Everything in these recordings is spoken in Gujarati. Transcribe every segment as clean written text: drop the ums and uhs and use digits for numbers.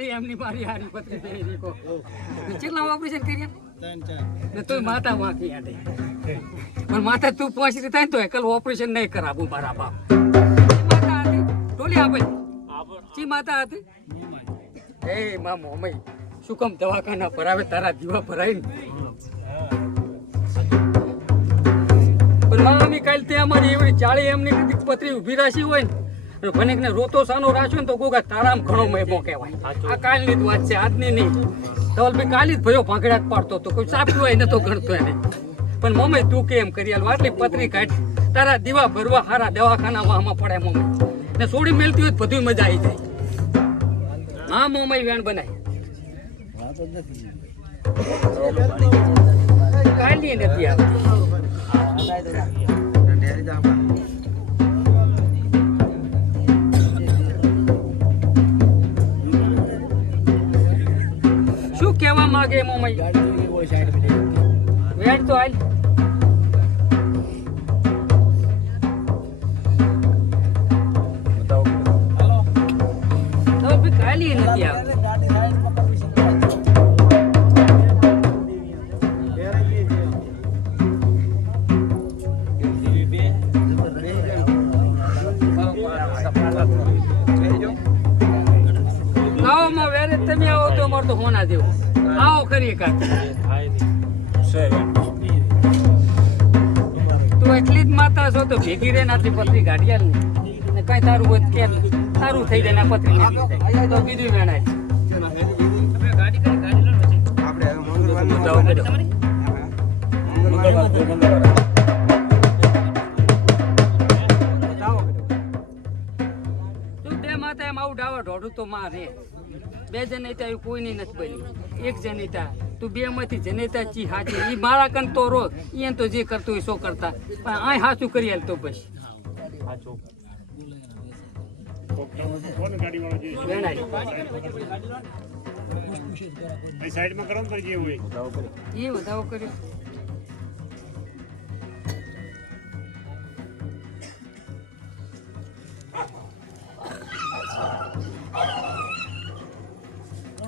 ચાલી એમની મારી હારી પત્રી થઈ રીકો કેટલા ઓપરેશન કર્યા 3-4 ને તોય માતા વાંકી આડે પણ માતા તું પહોંચી થાય તો એકલ ઓપરેશન નહીં કરાવું મારા બાપ માતા હતી ટોલી આપે ચી માતા હતી એ માં મોમઈ શું કામ દવાખાના ભરાવે તારા દીવા ભરાય ને પણ મામી કાલ તે અમારી એવડી ચાળી એમની કદી પત્રી ઊભી રાશી હોય ને ભનેક ને રોતો સાનો રાખ્યો ને તો ગોગા તારામ ઘણો મહેમો કહેવાય આ કાલની જ વાત છે આજની નહીં ધવલભાઈ કાલી જ ભયો ભાંગડા પાડતો તો કોઈ સાપ્યું હોય નતો ગણતો એને પણ મમ્મી તું કેમ કરી આલું આટલી પત્રી કાઢ તારા દીવા ભરવા હારા દવાખાનામાં આમાં પડે મમ્મી ને સોડી મેલતી હોય બધું મજા આવી જાય હા મમ્મી વેણ બનાય કાલી નથી આવતી શું કહેવા માંગે મમ્મી વેણ તો હાલ તો ભી કાલી નથી આવતી લાવોમાં વેરે તમે આવો તો અમારે તો હોના દેવું આવો કરી તું એટલી જ માતા છો તો ભેગી રે નાથી પત્રી ગાડિયાલ ને કઈ તારું હોય કેમ તારું થઈ જાય ના પત્રી નીકળી તો બીજું વેણાય તું બે માતા એમ આવું ડાવા ઢોઢું તો માં રે બે જનેતા કોઈની નથી બની એક જનેતા તું બે માંથી જનેતા ચી હાચી ઈ મારા કન તો રો ઈ તો જે કરતો હોય સો કરતા પણ આ હાચું કરી આલ તો પછી હાચું કોણ ગાડી વાળો જે વેણાઈ એ સાઈડ માં કરો પર જે હોય એ વધાવો કર્યો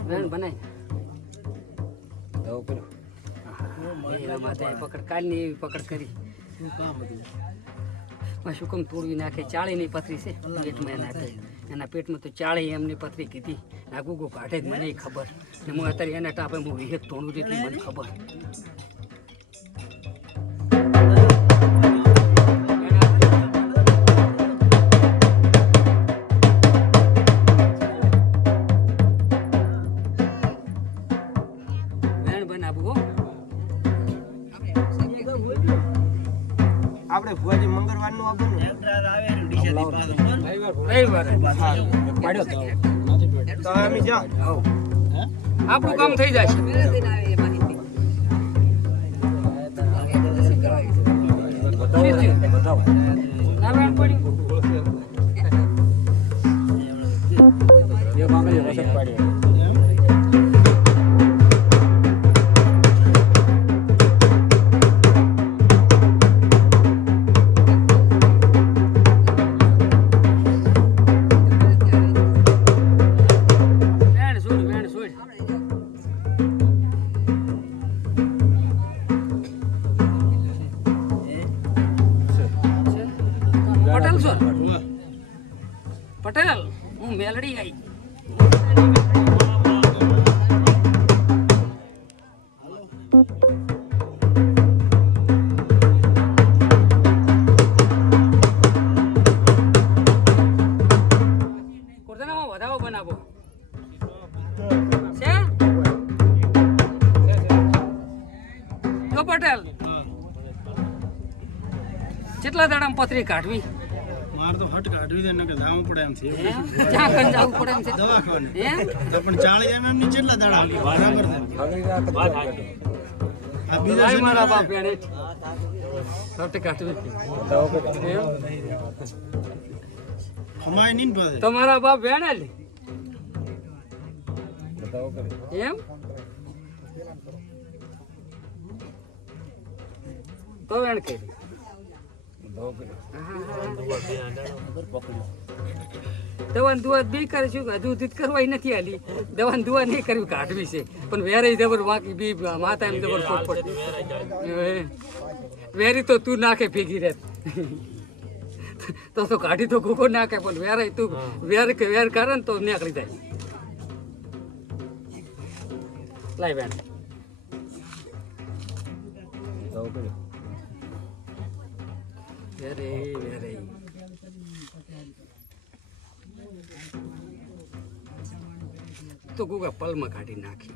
વેણ બનાય પકડ કાલની એવી પકડ કરી શું કામ તોડવી નાખે ચાળીની પથરી છે પેટમાં એના પેટમાં તો ચાળી એમની પથરી કીધી ના ગુગો કાઢે જ મને ખબર ને હું અત્યારે એના ટાપે હું વિહેત તોડું જેટલી મને ખબર આપણે ભુવાજી મંગળવાર નું આપવાનું રવિવાર પાડ્યો તો અમે જા આપણું કામ થઈ જશે પટેલ હું મેલડી આવી કોરદાનામાં વધાવો બનાવો છે તો પટેલ કેટલા દાડામાં પથરી કાઢવી માર તો હટ કાઢવી દે ને કે જાવું પડે એમ છે ક્યાં કન જાવું પડે એમ છે દવાખાને તો પણ 40 mm ની કેટલા દાડા બરાબર છે આ બીજા છે મારા બાપ બેણે હટ કાઢવી હમાય નીન પડે તમારા બાપ બેણે લે એમ તો વેણ કરી દવા દુવા બે કરીશું હજુ સુધી કરવાય નથી આલી દવા દુવા નહીં કરવી કાઢવી છે પણ વેરે જબર વાંકી બી માતા એમ જબર પોટપટ વેરી તો તું નાખે ભેગી રહે તો કાઢી તો ગોગો નાખે પણ વેરે તું વેર કરે ને તો નીકળી જાય લાઈ બેન વેરે વેરે તો ગોગા પલમાં કાઢી નાખી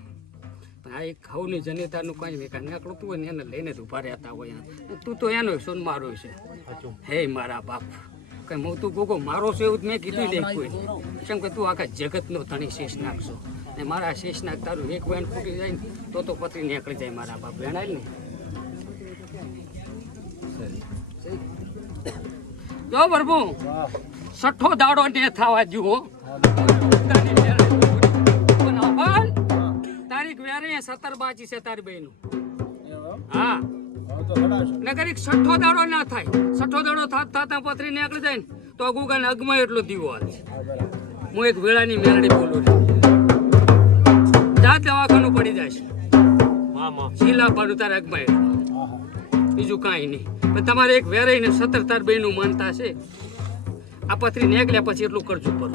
પણ આ એક ખાવની જનેતાનું કંઈ વેકા નીકળતું હોય ને એને લઈને જ ઉભા રહેતા હોય તું તો એનો સોન મારો છે હે મારા બાપ કઈ હું તું ગોગો મારો છે એવું મેં કીધું નહીં કોઈ કેમ કે તું આખા જગતનો ધણી શેષ નાખશો ને મારા શેષ નાખ તારું એક વેણ ફૂટી જાય ને તો પતરી નીકળી જાય મારા બાપ વેણાય ને જો પ્રભુ છઠ્ઠો દાડો ને થવા જુઓ તારીખ વેરે 17 બાજી છે તારી બેનું હા નગર એક છઠ્ઠો દાડો ના થાય છઠ્ઠો દાડો થતા પથરી નીકળી જાય ને તો ગુગાને અગમાં એટલો દીવો હાલ હું એક વેળાની મેરડી બોલું જા દવાખાનું પડી જાય શીલા પાડું તારે અગમાં એટલું બીજું કાંઈ નહીં પણ તમારે એક વેરાઈ ને 17 તાર બેનું માનતા છે આ પથરી નીકળ્યા પછી એટલું કરજો પર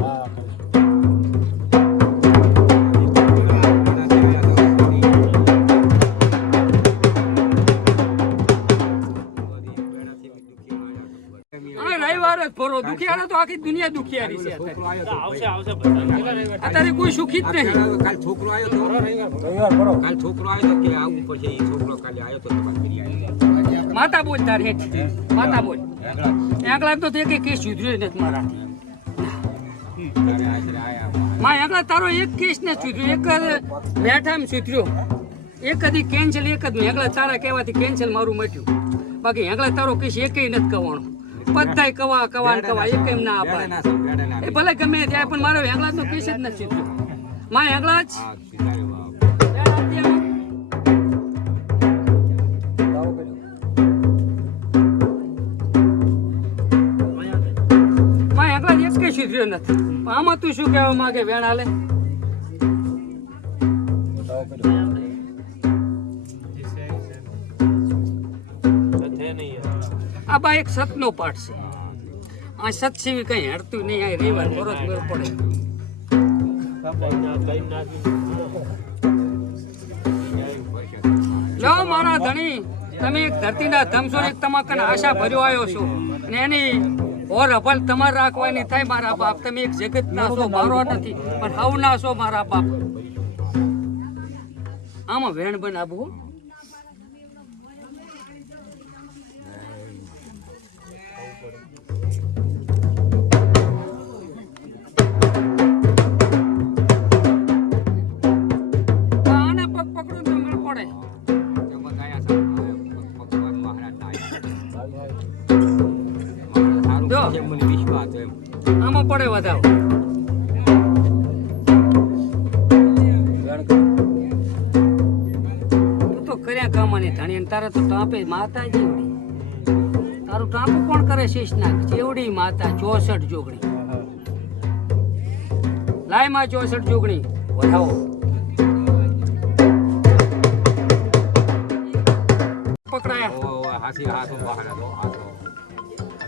દુખિયારો તો આખી દુનિયા દુખિયારી છે અત્યારે કોઈ સુખી જ નહીં કાલ છોકરો આવ્યો તો કે આવું પછી છોકરો કાલે આવ્યો તો માતા બોલ તાર હેઠ માતા બોલ એકલા તો તે કે સુધર્યો નથી મારા માં એકલા તારો એક કેસ ને સુધર્યો એક બેઠામ સુધર્યો એક કદી કેન્સલ એક જ એકલા તારા કહેવાથી કેન્સલ મારું મટ્યું બાકી એકલા તારો કેસ એકેય નથી કવાનો બધાય કવા એક એમ ના અપાય એ ભલે ગમે ત્યાં પણ મારો હેંગલા નો કેસ જ નથી માં હેંગલા જ માં હેંગલા એક કઈ સુધર્યો નથી આમાં તું શું કહેવા માંગે વેણા લે આ બા એક સતનો પાઠ છે આ સત સિવાય કઈ હડતું નહીં આ રેવાર બરોજ મેળ પડે લો મારા ધણી તમે એક ધરતીના ધમસો એક તમાકને આશા ભર્યો આવ્યો છો ને એની ઓર અભલ તમારે રાખવાની થાય મારા બાપ તમે એક જગતના છો મારો નથી પણ હવના છો મારા બાપ આમાં વેણ બનાવવું આમાં પડે વધાવો તું તો કર્યા કામાની ધણી તારે તો ટાંપે માતા જેવડી તારું ટાંપુ કોણ કરે શેષનાગ જેવડી માતા 64 જોગણી લાય માં 64 જોગણી વધાવો પકડાયા હાસી હાથ બહાર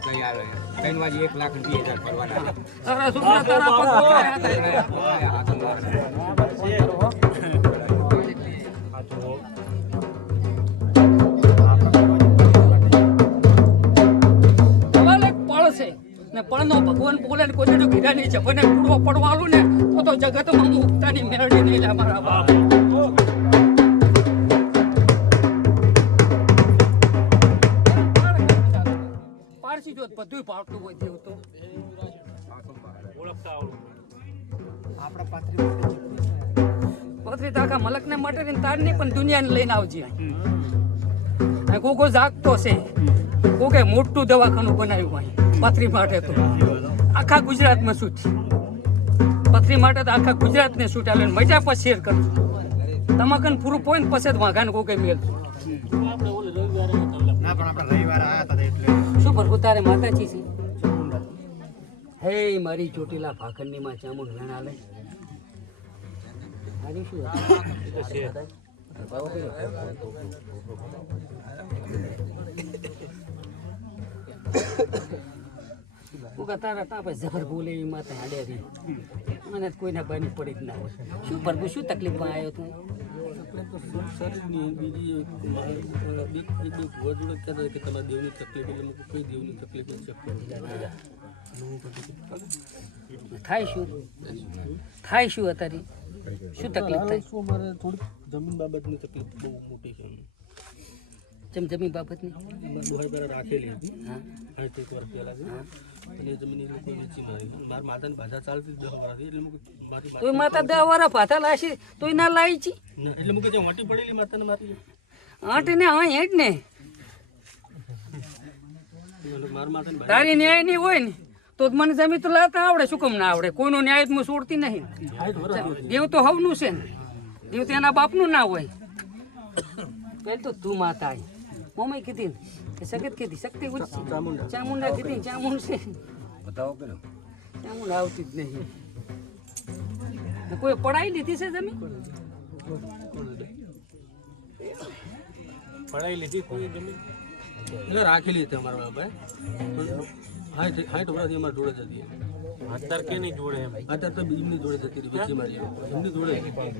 તૈયાર 3 વાગે 1,20,000 ભરવાના તારા છોકરા તારા પગ પકડાયા પળનો ભગવાન બોલે ને કોઈ ઘીરા નહીં છે મને પૂરો પડવાલું ને તો જગતમાં મુક્તાની મેળવી નહીં લે મારા બાપ પારસી જોત બધું પાવતું હોય તેવું તો આપણા પાત્રી તાકા મલકને માટે તાર નહીં પણ દુનિયાને લઈને આવજે કોકો જાગતો છે કોકે મોટું દવાખાનું બનાવ્યું હોય પથરી માટે તો આખા ગુજરાતમાં શૂટ પથરી માટે તો આખા ગુજરાતને શૂટ આલે મજા પર શેર કરજો તમાકન પૂરું પોઈન્ટ પછી વાઘાને કોકે મેલ શું પ્રભુ તારે માતાજી છે હે મારી ચોટીલા ભાખંડની માં ચામુંડ વેણા લે આની શું ઉગા તારા ટાપે જબર બોલે એવી માતા હાડેરી મને કોઈના બાની પડી જ ના હોય શું પ્રભુ શું તકલીફમાં આવ્યો તું શરીરની બીજી એક જોડે કહેતા કે તમારા દેવની તકલીફ એટલે મેં કોઈ દેવની તકલીફ ચેક કરો થાય શું અત્યારે શું તકલીફ થાય શું મારે થોડીક જમીન બાબતની તકલીફ બહુ મોટી છે જેમ જમીન બાબતની દોહાઈ પહેલાં રાખેલી હતી હા 8 વર્ષ પહેલાં અને એ જમીન એ લોકો વેચી મારી મારા માતાની ભાષા ચાલતી 10 વર્ષથી એટલે મારી તોય માતા 10 વાળા ભાતા લાશી તોય ના લાવી છી એટલે મુકે જે વાટી પડેલી માતાને મારી આંટીને હા હેડ ને મારા માતાને તારી ન્યાય નહીં હોય ને તો મને જમીન તો લાવતા આવડે શું કેમ ના આવડે કોઈનો ન્યાય હું છોડતી નહીં દેવ તો હવનું છે ને દેવ તો એના બાપનું ના હોય પેલ તો તું માતા આવી મમ્મી કીધી ને કે સગત કીધી શક્તિ ઉચી ચામુંડા કીધી ચામુંડ છે બતાવો પેલો ચામુંડ આવતી જ નહીં ને કોઈ પડાઈ લીધી છે જમીન પડાઈ લીધી કોઈ જમીન એટલે રાખેલી હતી અમારા બાપાએ 60 વર્ષથી અમારા જોડે જ હતી અત્યારે કે નહીં જોડે એમ અત્યારે તો બીજની જોડે જતી હતી વેચી મારી એમની જોડે પણ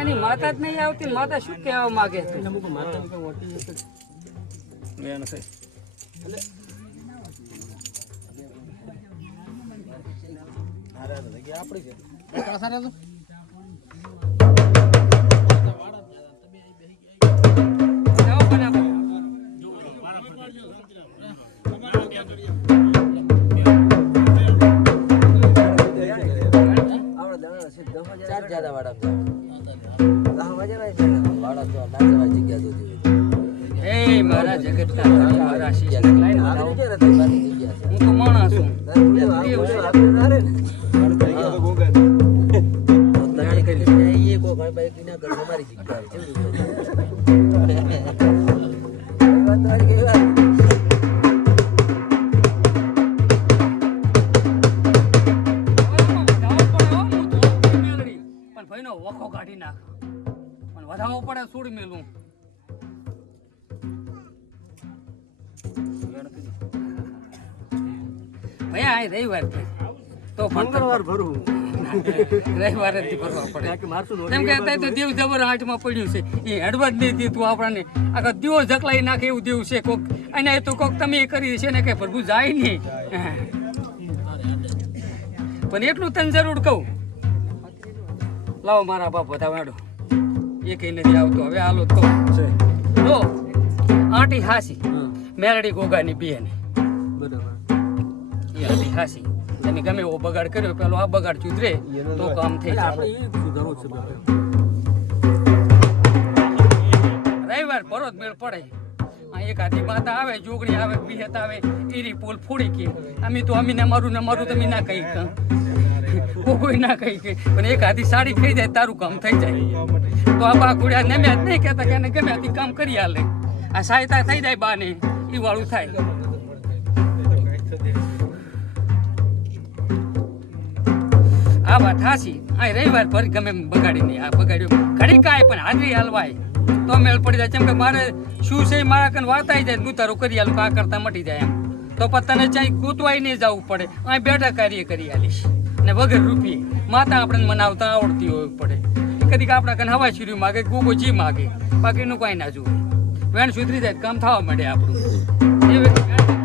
એની માતા જ નહીં આવતી ને માતા શું કહેવા માંગે છે એટલે મુકે માતા વાટી જાઓ બરાબર. હે મારા જગતના ધણી, મારા શિષ્ય લાઈન બતાવો. હું તો માણસ છું. દેવ છું. પણ ભાઈનો વખો કાઢી નાખ પણ વધાવો પડે છોડી મેલું ભાઈ આ રવિવાર છે તો મંગળવાર ભરવું રવિવારે જ ભરવા પડે કેમ કે અત્યારે તો દેવ જબર હાથમાં પડ્યું છે એ હડવા જ નહીં દીધું આપણને આખા દિવસ જકલાઈ નાખે એવું દેવું છે કોક અને તો કોક તમે કરી છે ને કે પ્રભુ જાય નહીં પણ એટલું તને જરૂર કહું લાવો મારા બાપ બધા વાડો એ કઈ નથી આવતો હવે હાલો તો જો આંટી હાસી મેરડી ગોગાની બેની બરાબર એ આંટી હાસી તમે ગમે એવો બગાડ કર્યો પેલો આ બગાડ સુધરે તો કામ થઈ જાય આપણે એ સુધારો છે બાપા રવિવાર પરોત મેળ પડે આ એક આધી માતા આવે જોગણી આવે વિહત આવે ઈરી પોલ ફોડી કે અમે તો અમીને મારું ને મારું તમે ના કહી કોઈ ના કહી કે પણ એક આધી સાડી થઈ જાય તારું કામ થઈ જાય તો આ બા કુડિયા ને મેં નહીં કહેતા કે એને ગમે આથી કામ કરી હાલે આ સહાયતા થઈ જાય બાને એ વાળું થાય આ વાત હાસી આ રવિવાર પર ગમે એમ બગાડી નહીં આ બગાડ્યું ઘડી કાંઈ પણ હાજરી હાલવાય તો મેળ પડી જાય કેમ કે મારે શું છે મારા કન વાતાઈ જાય હું તારું કરી હાલું આ કરતા મટી જાય એમ તો પણ તને ચાઈ ગૂંતવાય નહીં જવું પડે અહીં બેઠા કાર્ય કરી હાલીશ ને વગર રૂપિયે માતા આપણે મનાવતા આવડતી હોય પડે કદીક આપણા કન હવા શીર્યું માગે ગોગો જી માગે બાકીનું કાંઈ ના જોવે વેણ સુધરી જાય કામ થવા માંડે આપણું એ